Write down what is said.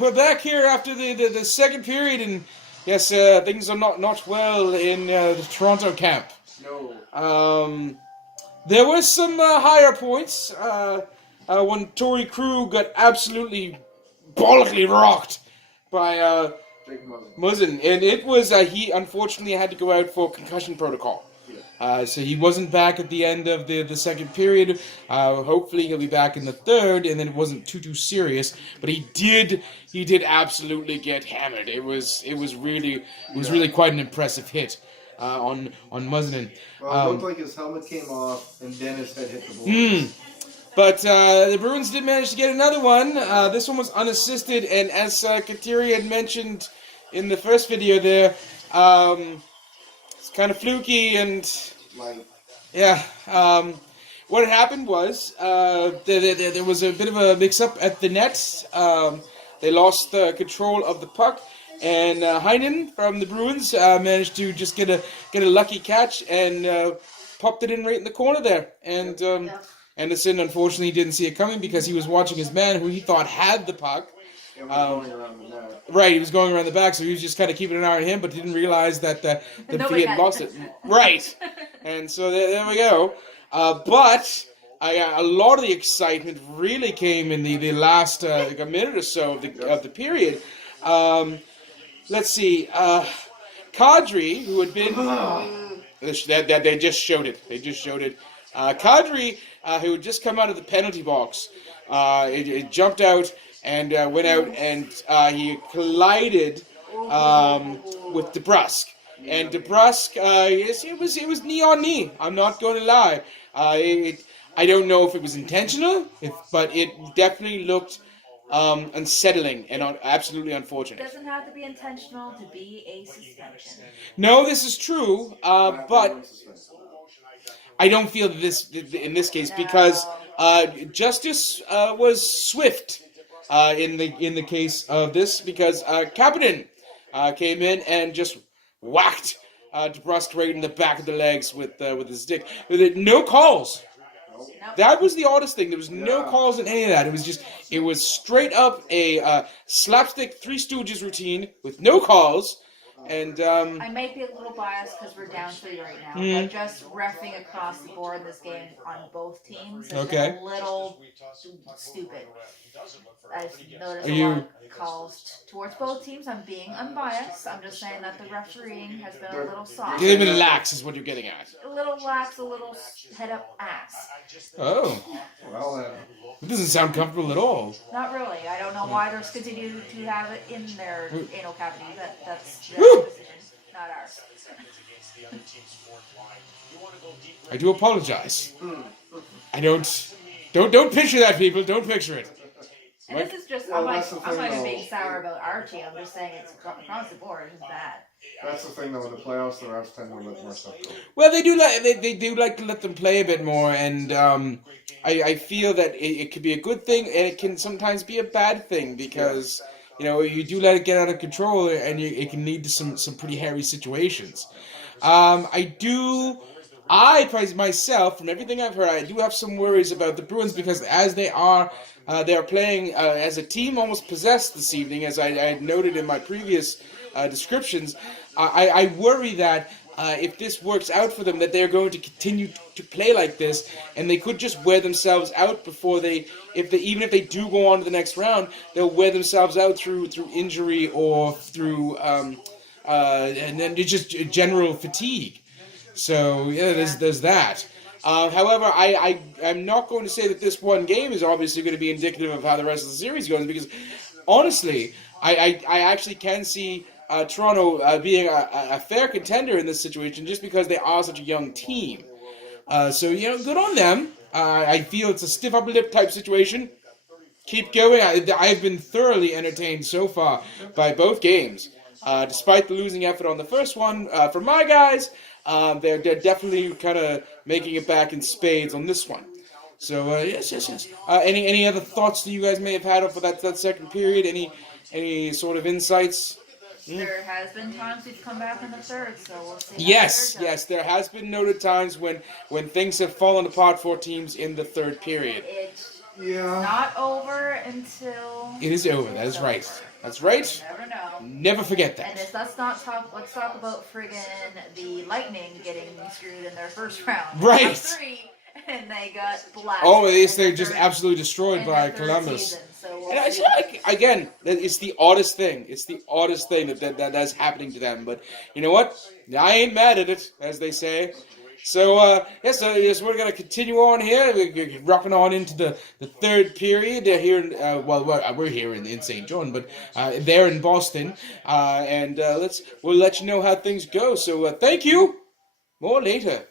we're back here after the second period, and yes, things are not well in the Toronto camp. No. There was some higher points when Tory Crew got absolutely bollockly rocked by Big Muzzin, and it was he unfortunately had to go out for concussion protocol. So he wasn't back at the end of the second period. Hopefully he'll be back in the third, and then it wasn't too serious. But he did absolutely get hammered. It was really quite an impressive hit on Muzzin. Well, it looked like his helmet came off, and then his head hit the boards. But the Bruins did manage to get another one. This one was unassisted, and as Kateri had mentioned in the first video there, it's kind of fluky and yeah. What had happened was there was a bit of a mix-up at the net. They lost control of the puck, and Heinen from the Bruins managed to just get a lucky catch and popped it in right in the corner there. And Anderson unfortunately didn't see it coming because he was watching his man who he thought had the puck. Right, he was going around the back, so he was just kind of keeping an eye on him, but didn't realize that he had lost it. Right, and so there we go. But a lot of the excitement really came in the last like a minute or so of the period. Let's see, Kadri, who had been that they just showed it. They just showed it. Kadri, who had just come out of the penalty box, it jumped out. And went out and he collided with DeBrusque. And DeBrusque, it was knee on knee. I'm not going to lie. I don't know if it was intentional, but it definitely looked unsettling and absolutely unfortunate. It doesn't have to be intentional to be a suspension. No, this is true, but I don't feel this in this case because justice was swift. In the case of this, because Kapanen came in and just whacked DeBrusque right in the back of the legs with his stick. No calls. That was the oddest thing. There was no calls in any of that. It was straight up a slapstick Three Stooges routine with no calls. And I might be a little biased because we're down 3 right now, but just reffing across the board in this game on both teams has been a little stupid. I've noticed a lot of calls towards both teams. I'm being unbiased. I'm just saying that the refereeing has been a little soft. They've been lax is what you're getting at. A little lax, a little head up ass. Oh. Well, it doesn't sound comfortable at all. Not really. I don't know why they're continue to have it in their anal cavity. That's their decision, not ours. I do apologize. I don't picture that, people. Don't picture it. And this is just, I'm not even being sour about our team. I'm just saying it's across the board. It's bad. That's the thing, though. In the playoffs, the refs tend to let more stuff go. Well, they do like to let them play a bit more, and I feel that it could be a good thing, and it can sometimes be a bad thing because you do let it get out of control, and it can lead to some pretty hairy situations. I myself, from everything I've heard, I do have some worries about the Bruins because as they are playing as a team almost possessed this evening, as I had noted in my previous descriptions. I worry that if this works out for them, that they're going to continue to play like this, and they could just wear themselves out before even if they do go on to the next round, they'll wear themselves out through injury or through and then just general fatigue. So there's that. However, I'm not going to say that this one game is obviously going to be indicative of how the rest of the series goes, because honestly, I actually can see Toronto being a fair contender in this situation just because they are such a young team. So good on them. I feel it's a stiff upper lip type situation. Keep going. I've been thoroughly entertained so far by both games. Despite the losing effort on the first one, for my guys, they're definitely kind of making it back in spades on this one. So yes. Any other thoughts that you guys may have had for that second period? Any sort of insights? There has been times we've come back in the third, so we'll see. Yes, there has been noted times when things have fallen apart for teams in the third period. Yeah. Not over until... It is over. That is right. That's right. You never know. Never forget And that. let's talk about friggin' the Lightning getting screwed in their first round. Right. They got 3, and they got blasted. Oh, yes, they're in just their absolutely destroyed in by their third Columbus. season, so we'll And I see. feel like, again, it's the oddest thing. It's the oddest thing that's happening to them. But you know what? I ain't mad at it, as they say. So, yes, we're going to continue on here. We're rocking on into the third period here. We're here in St. John, but they're in Boston. And we'll let you know how things go. So, thank you. More later.